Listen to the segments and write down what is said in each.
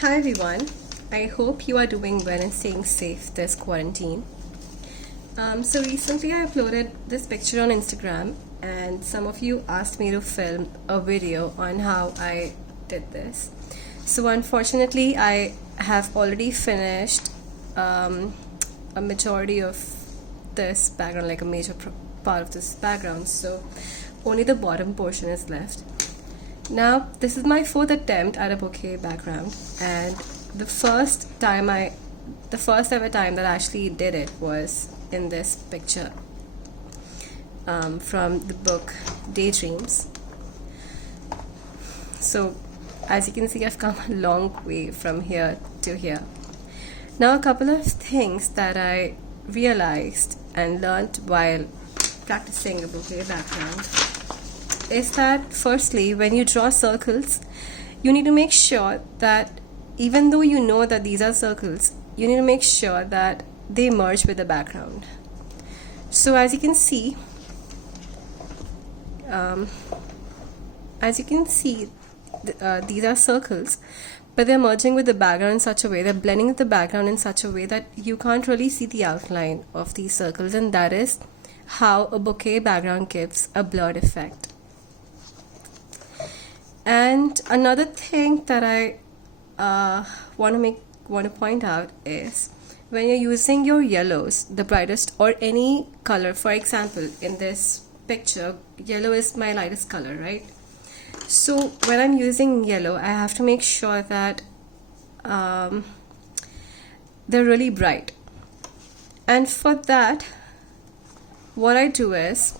Hi everyone, I hope you are doing well and staying safe this quarantine. So recently I uploaded this picture on Instagram and some of you asked me to film a video on how I did this. So unfortunately I have already finished a majority of this background, like a major part of this background, so only the bottom portion is left. Now this is my fourth attempt at a bokeh background, and the first ever time that I actually did it was in this picture from the book Daydreams. So as you can see, I've come a long way from here to here. Now a couple of things that I realized and learned while practicing a bokeh background is that firstly, when you draw circles, you need to make sure that even though you know that these are circles, you need to make sure that they merge with the background. So as you can see, these are circles, but they're merging with the background in such a way, they're blending with the background in such a way that you can't really see the outline of these circles, and that is how a bokeh background gives a blurred effect. And another thing that I want to point out is when you're using your yellows, the brightest, or any color. For example, in this picture, yellow is my lightest color, right? So when I'm using yellow, I have to make sure that they're really bright. And for that, what I do is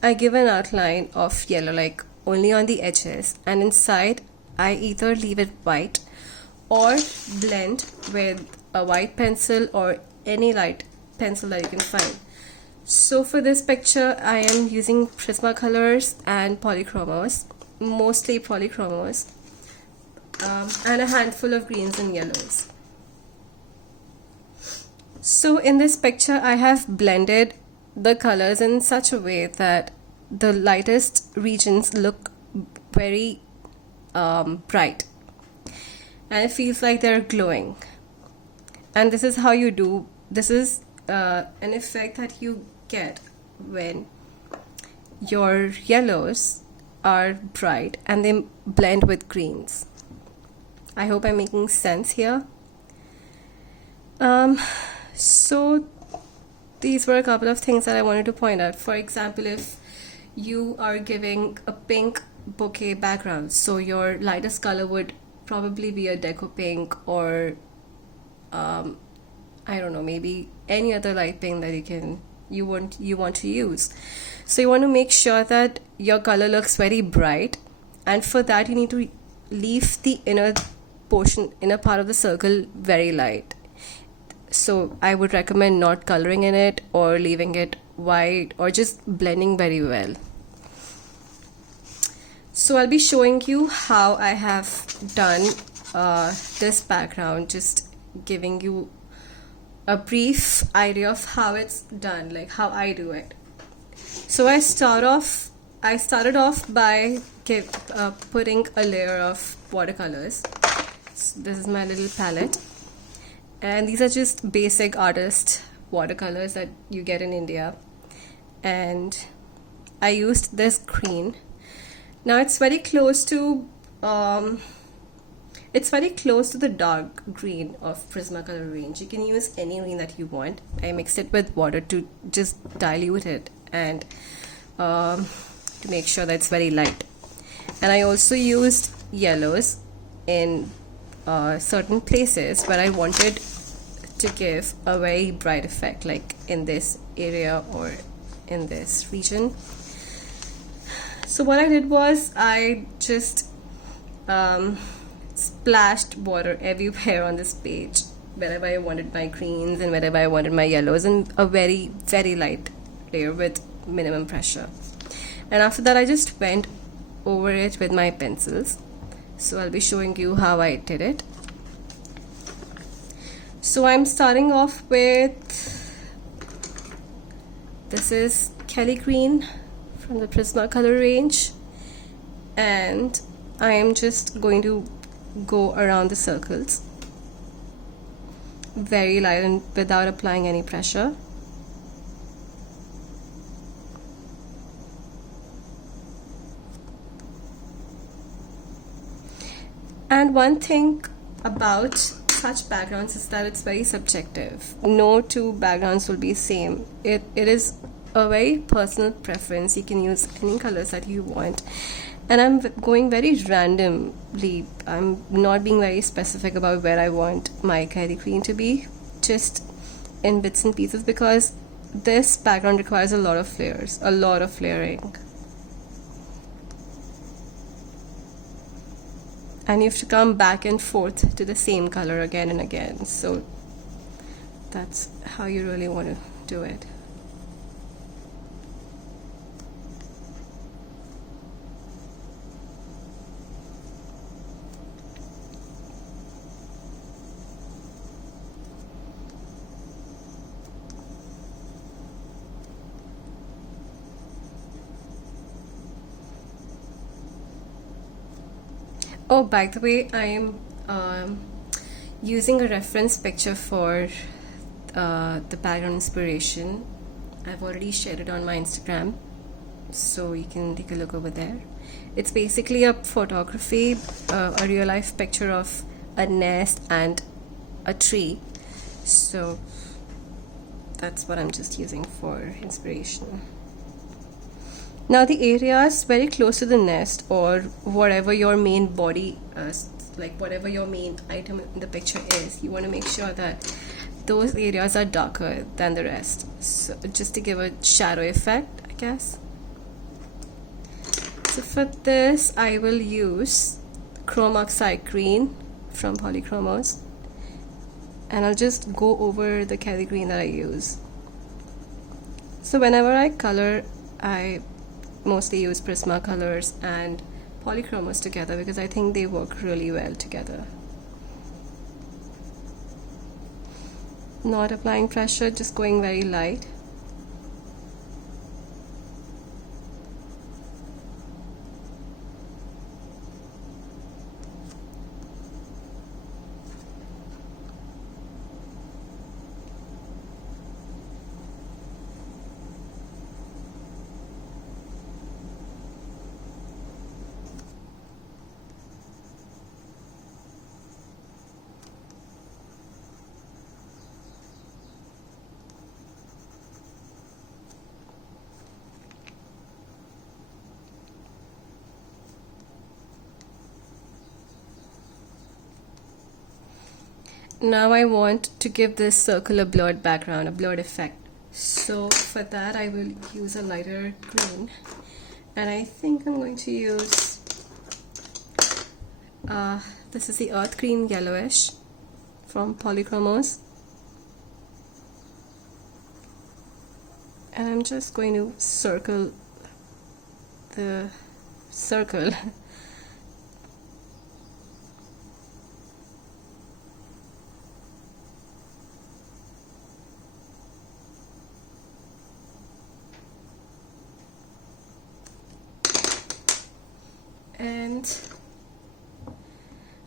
I give an outline of yellow, like only on the edges, and inside I either leave it white or blend with a white pencil or any light pencil that you can find. So for this picture I am using Prismacolors and polychromos, mostly polychromos, and a handful of greens and yellows. So in this picture I have blended the colors in such a way that the lightest regions look very bright, and it feels like they're glowing. And this is how you do, this is an effect that you get when your yellows are bright and they blend with greens. I hope I'm making sense here. So these were a couple of things that I wanted to point out. For example, if you are giving a pink bokeh background, so your lightest color would probably be a deco pink, or I don't know, maybe any other light pink that you want to use. So you want to make sure that your color looks very bright, and for that you need to leave the inner part of the circle very light. So I would recommend not coloring in it or leaving it white, or just blending very well. So I'll be showing you how I have done this background, just giving you a brief idea of how it's done, like how I do it. So I started off by putting a layer of watercolors. So this is my little palette, and these are just basic artist watercolors that you get in India, and I used this green. Now it's very close to the dark green of Prismacolor range. You can use any green that you want. I mixed it with water to just dilute it and to make sure that it's very light. And I also used yellows in certain places where I wanted to give a very bright effect, like in this area or in this region. So what I did was I just splashed water everywhere on this page, wherever I wanted my greens and wherever I wanted my yellows, in a very, very light layer with minimum pressure. And after that I just went over it with my pencils. So I'll be showing you how I did it. So I'm starting off with, this is Kelly Green from the Prismacolor range, and I am just going to go around the circles very light and without applying any pressure. And one thing about such backgrounds is that it's very subjective. No two backgrounds will be same. It is a very personal preference. You can use any colors that you want. And I'm going very randomly. I'm not being very specific about where I want my Kelly green to be, just in bits and pieces, because this background requires a lot of layers, a lot of layering. And you have to come back and forth to the same color again and again. So that's how you really want to do it. Oh, by the way, I am using a reference picture for the background inspiration. I've already shared it on my Instagram, so you can take a look over there. It's basically a photography, a real life picture of a nest and a tree. So that's what I'm just using for inspiration. Now the areas very close to the nest, or whatever your main body, like whatever your main item in the picture is, you want to make sure that those areas are darker than the rest. So just to give a shadow effect, I guess. So for this, I will use Chrome Oxide Green from Polychromos, and I'll just go over the Kelly green that I use. So whenever I color, I mostly use Prismacolors and Polychromos together because I think they work really well together. Not applying pressure, just going very light. Now I want to give this circle a blurred background, a blurred effect. So for that I will use a lighter green, and I think I'm going to use this is the earth green yellowish from Polychromos, and I'm just going to circle the circle. And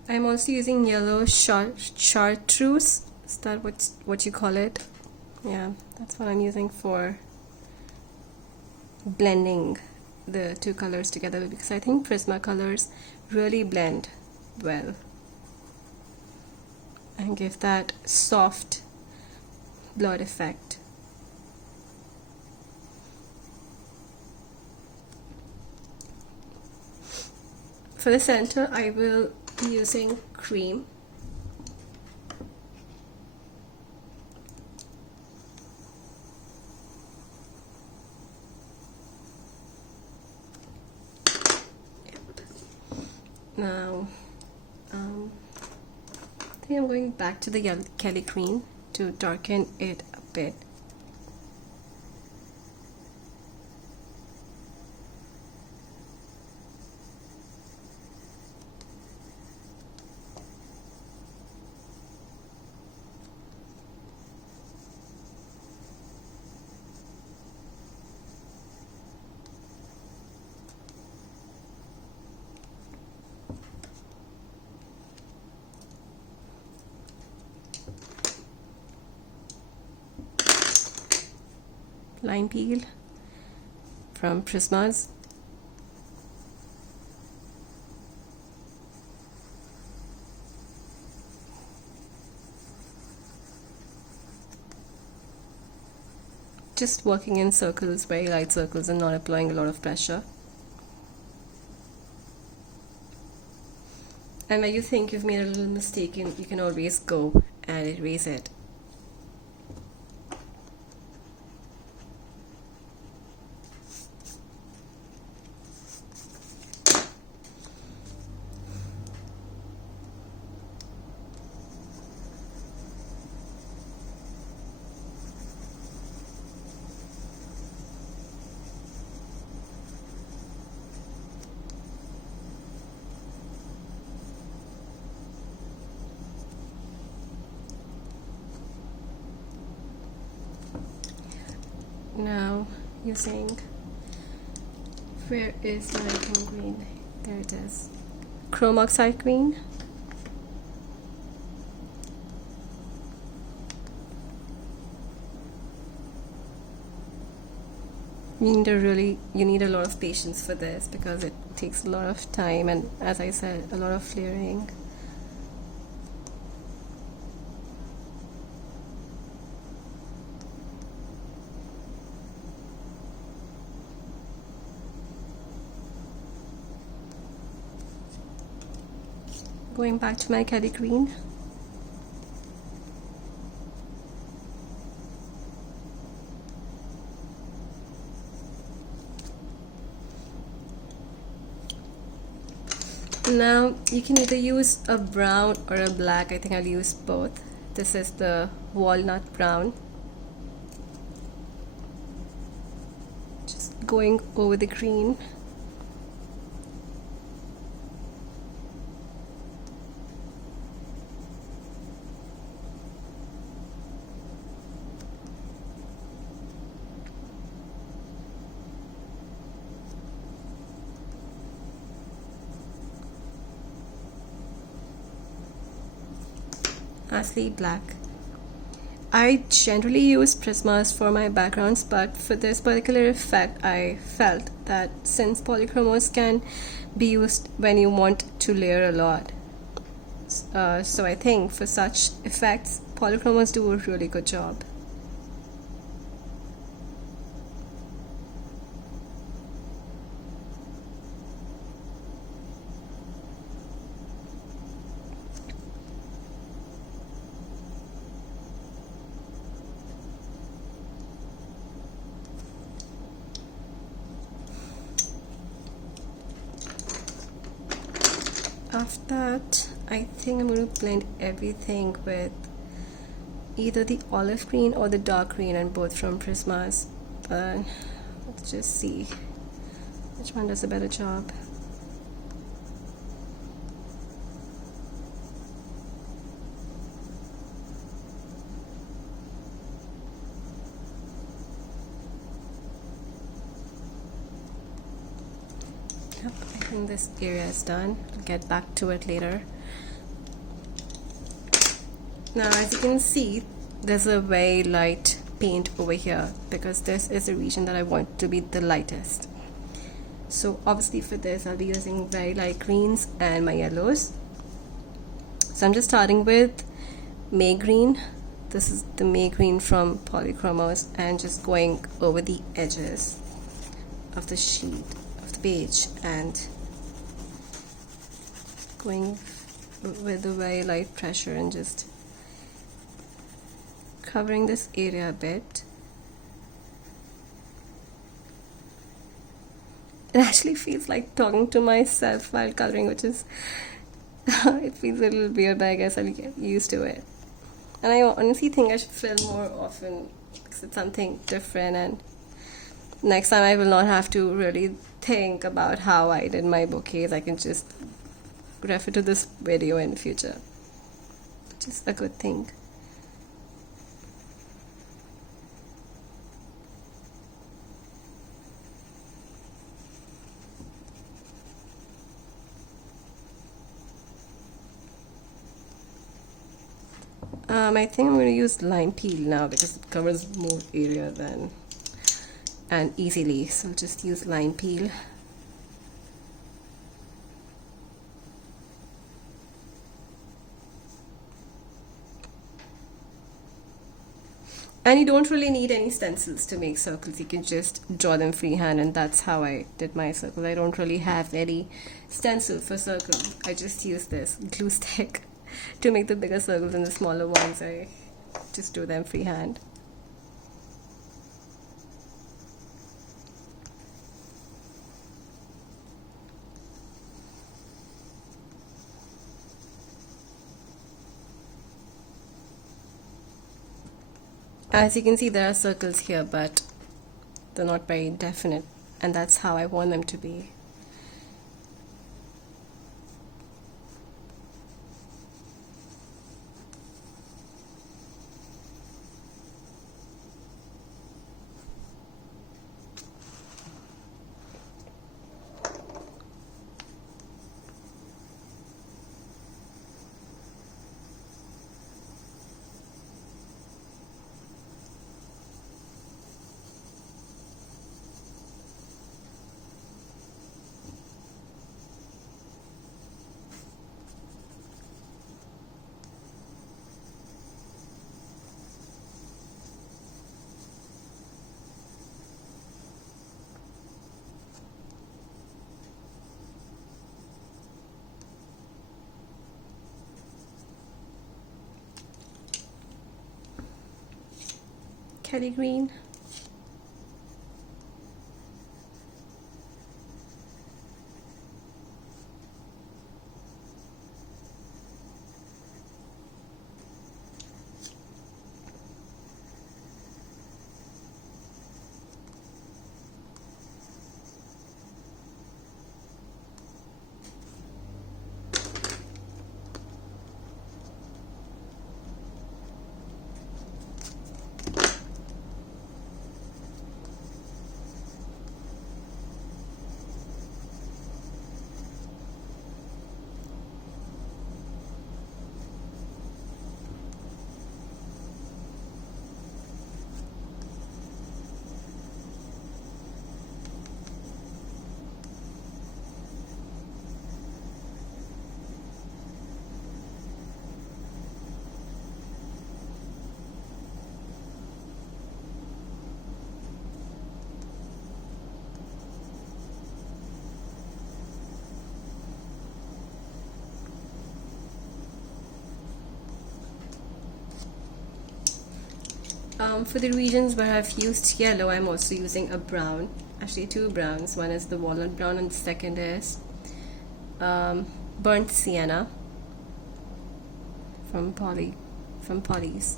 I'm also using yellow chartreuse. Is that what you call it? Yeah, that's what I'm using for blending the two colors together, because I think Prismacolors really blend well and give that soft blurred effect. For the center, I will be using cream. Now, I think I'm going back to the Kelly green to darken it a bit. line peel from Prismas. Just working in circles, very light circles, and not applying a lot of pressure. And when you think you've made a little mistake, you can always go and erase it. Now using, where is my green? There it is. Chrome oxide green. You need a lot of patience for this because it takes a lot of time, and as I said, a lot of layering. Going back to my Kelly green. Now you can either use a brown or a black. I think I'll use both. This is the walnut brown. Just going over the green. Lastly, black. I generally use Prismas for my backgrounds, but for this particular effect I felt that since polychromos can be used when you want to layer a lot, so I think for such effects polychromos do a really good job. After that, I think I'm going to blend everything with either the olive green or the dark green, and both from Prismas. Let's just see which one does a better job. Yep, I think this area is done. I'll get back to it later. Now, as you can see, there's a very light paint over here because this is the region that I want to be the lightest. So obviously for this I'll be using very light greens and my yellows. So I'm just starting with May Green. This is the May Green from Polychromos, and just going over the edges of the sheet of the page and going with a very light pressure and just covering this area a bit. It actually feels like talking to myself while coloring, which is it feels a little weird, but I guess I'll get used to it. And I honestly think I should film more often because it's something different, and next time I will not have to really think about how I did my bouquets. I can just refer to this video in the future, which is a good thing. I think I'm going to use lime peel now because it covers more area than and easily. So I'll just use line peel. And you don't really need any stencils to make circles. You can just draw them freehand, and that's how I did my circles. I don't really have any stencil for circles. I just use this glue stick to make the bigger circles, and the smaller ones I just do them freehand. As you can see, there are circles here, but they're not very definite, and that's how I want them to be. Kelly green. For the regions where I've used yellow, I'm also using a brown, actually two browns. One is the walnut brown and the second is burnt sienna from Polly's.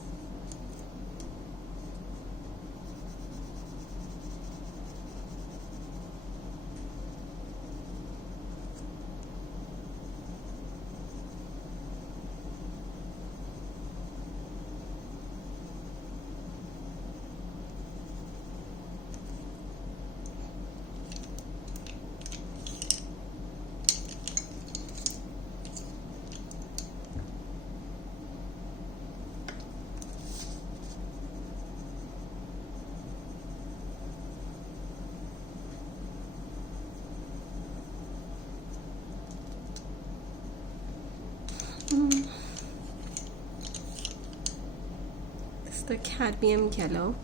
It's the cadmium yellow.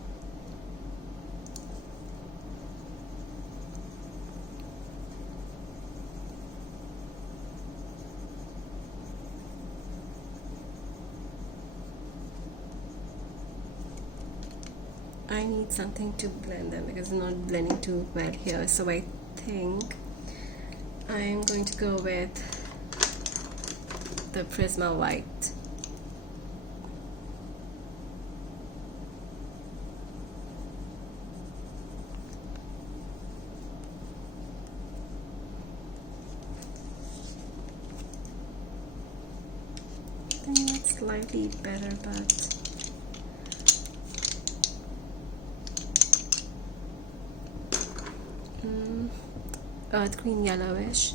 I need something to blend them because I'm not blending too well here, so I think I'm going to go with the Prisma white. I think that's slightly better, but earth green yellowish.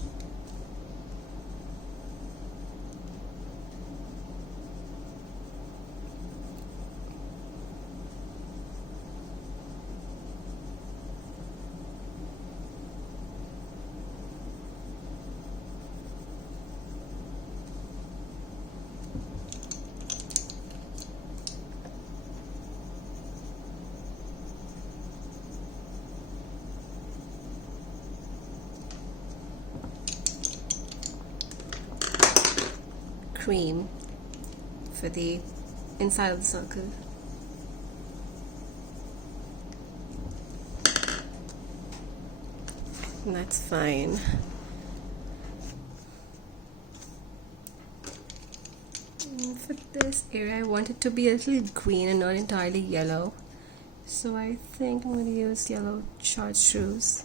cream for the inside of the circle. And that's fine. And for this area, I want it to be a little green and not entirely yellow. So I think I'm going to use yellow chartreuse.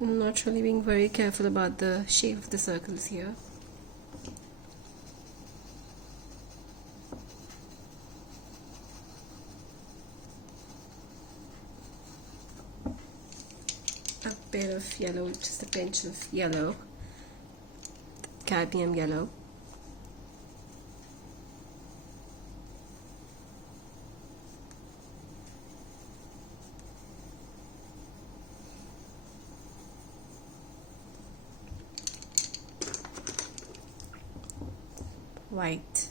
I'm not really being very careful about the shape of the circles here. A bit of yellow, just a pinch of yellow, cadmium yellow. White.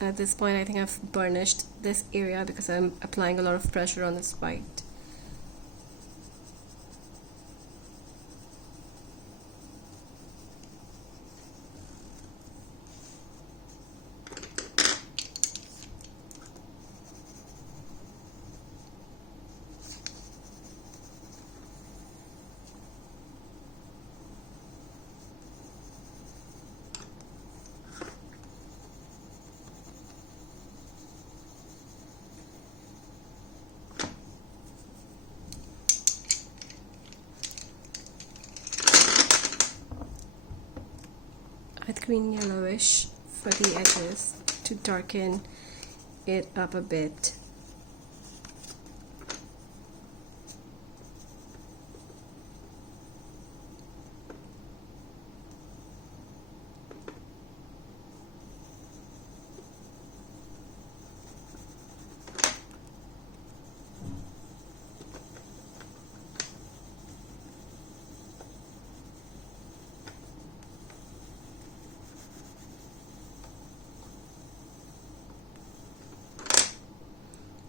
At this point, I think I've burnished this area because I'm applying a lot of pressure on this white. With green yellowish for the edges to darken it up a bit.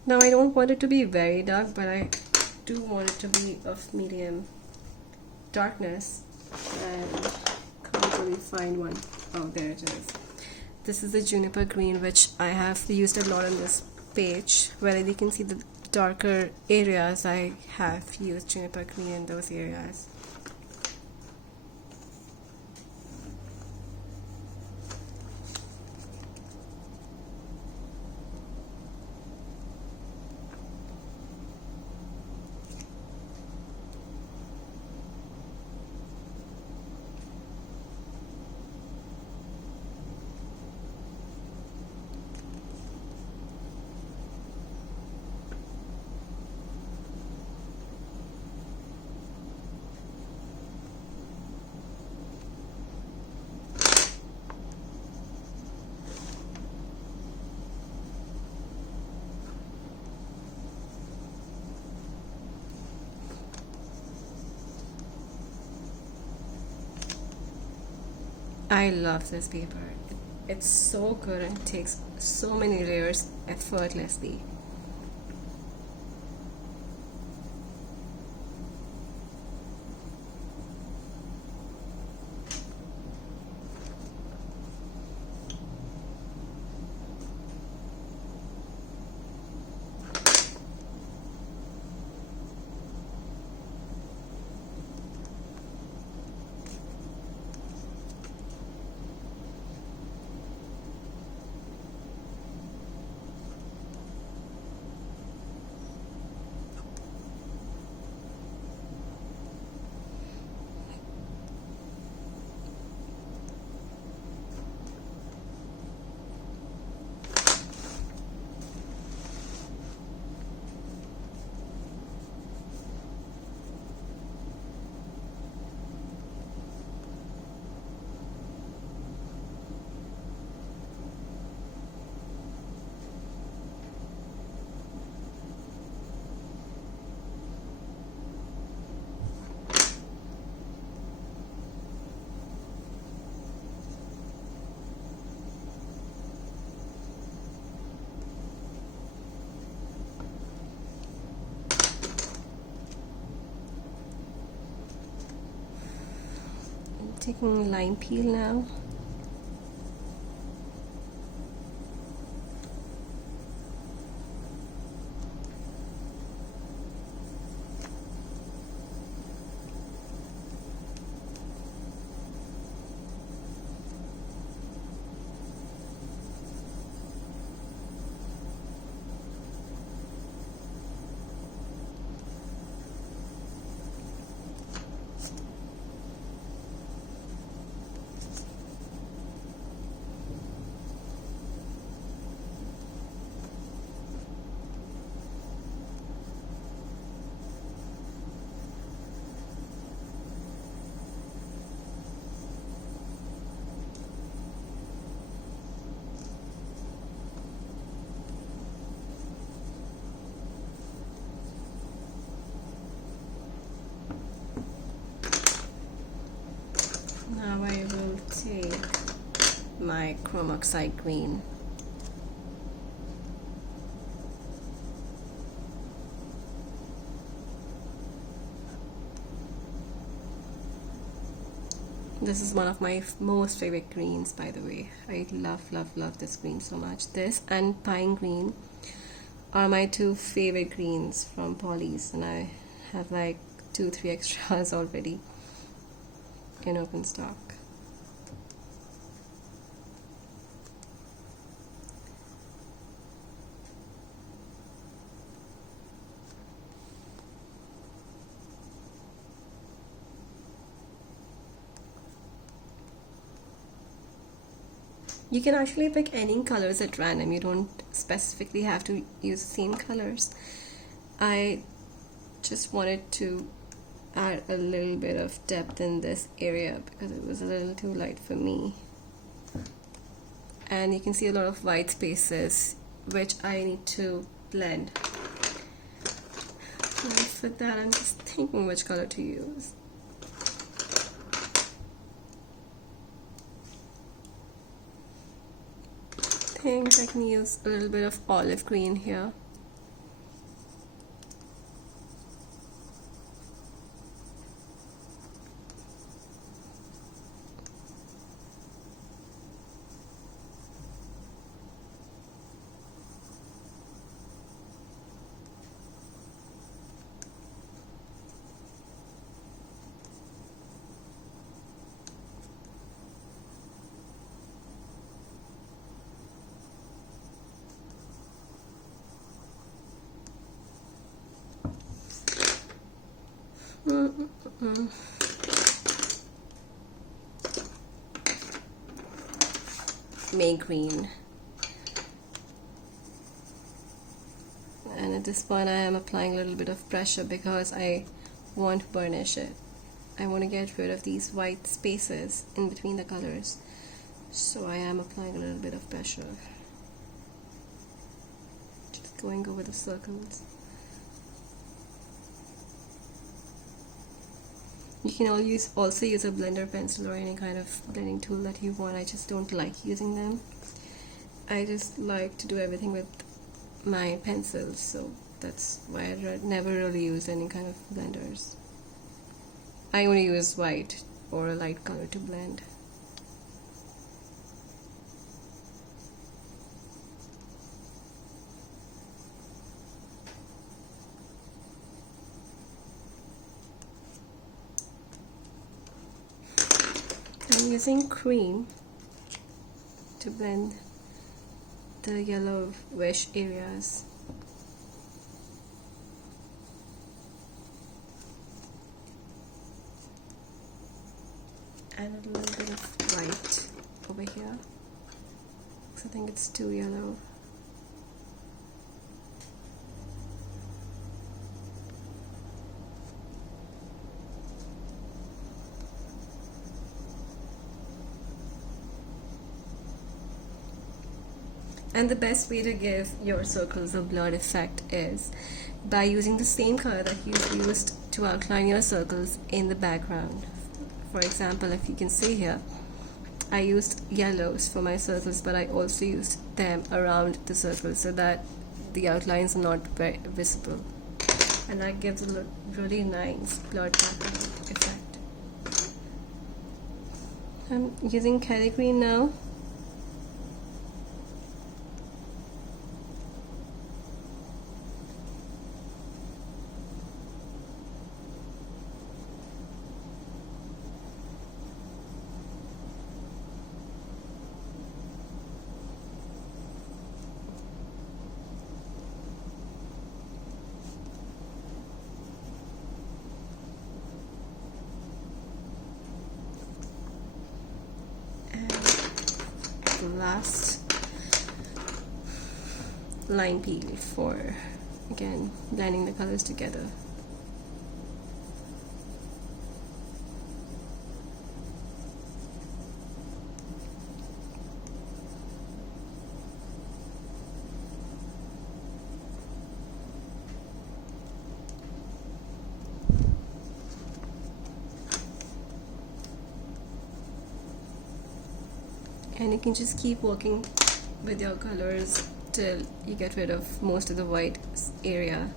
Now I don't want it to be very dark, but I do want it to be of medium darkness, and can't really find one. Oh, there it is. This is the juniper green, which I have used a lot on this page. Where you can see the darker areas, I have used juniper green in those areas. I love this paper. It's so good and takes so many layers effortlessly. taking lime peel now. Now I will take my chrome oxide green. This is one of my most favorite greens, by the way. I love this green so much. This and pine green are my two favorite greens from Polly's, and I have like 2-3 extras already in open stock. You can actually pick any colors at random. You don't specifically have to use the same colors. I just wanted to add a little bit of depth in this area because it was a little too light for me. And you can see a lot of white spaces which I need to blend. And for that, I'm just thinking which color to use. I think I can use a little bit of olive green here. May green. And at this point I am applying a little bit of pressure because I want to burnish it. I want to get rid of these white spaces in between the colors. So I am applying a little bit of pressure. Just going over the circles. You can also use a blender pencil or any kind of blending tool that you want. I just don't like using them. I just like to do everything with my pencils, so that's why I never really use any kind of blenders. I only use white or a light color to blend. I'm using cream to blend the yellowish areas. Add a little bit of white over here because I think it's too yellow. And the best way to give your circles a blurred effect is by using the same color that you've used to outline your circles in the background. For example, if you can see here, I used yellows for my circles, but I also used them around the circle so that the outlines are not very visible. And that gives a really nice blurred background effect. I'm using Kelly green now. The last line peel for, again, blending the colors together. And you can just keep working with your colors till you get rid of most of the white area.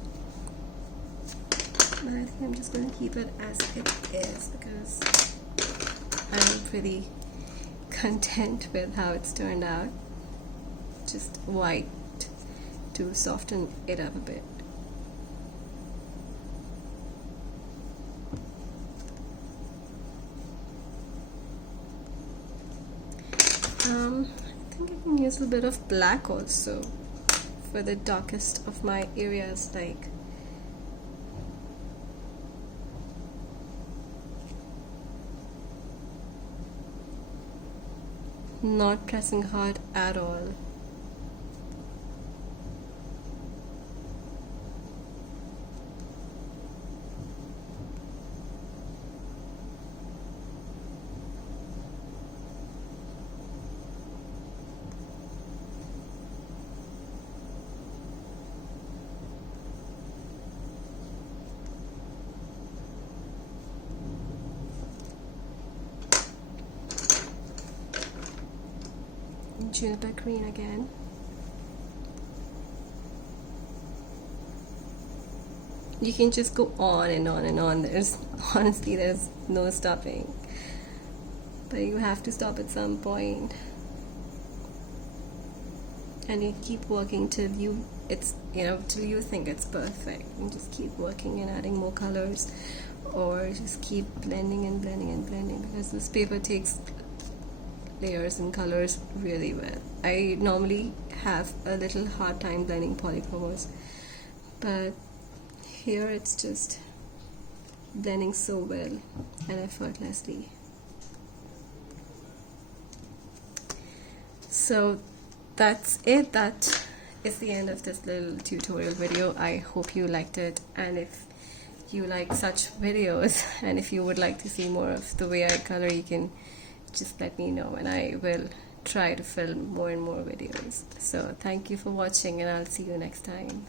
But I think I'm just going to keep it as it is because I'm pretty content with how it's turned out. Just white to soften it up a bit. I think I can use a little bit of black also for the darkest of my areas, like not pressing hard at all. Juniper green again. You can just go on and on and on. There's no stopping, but you have to stop at some point, and you keep working till till you think it's perfect. You just keep working and adding more colors, or just keep blending and blending and blending, because this paper takes layers and colors really well. I normally have a little hard time blending polychromos, but here it's just blending so well and effortlessly. So that's it. That is the end of this little tutorial video. I hope you liked it, and if you like such videos and if you would like to see more of the way I color, you can just let me know and I will try to film more and more videos. So thank you for watching, and I'll see you next time.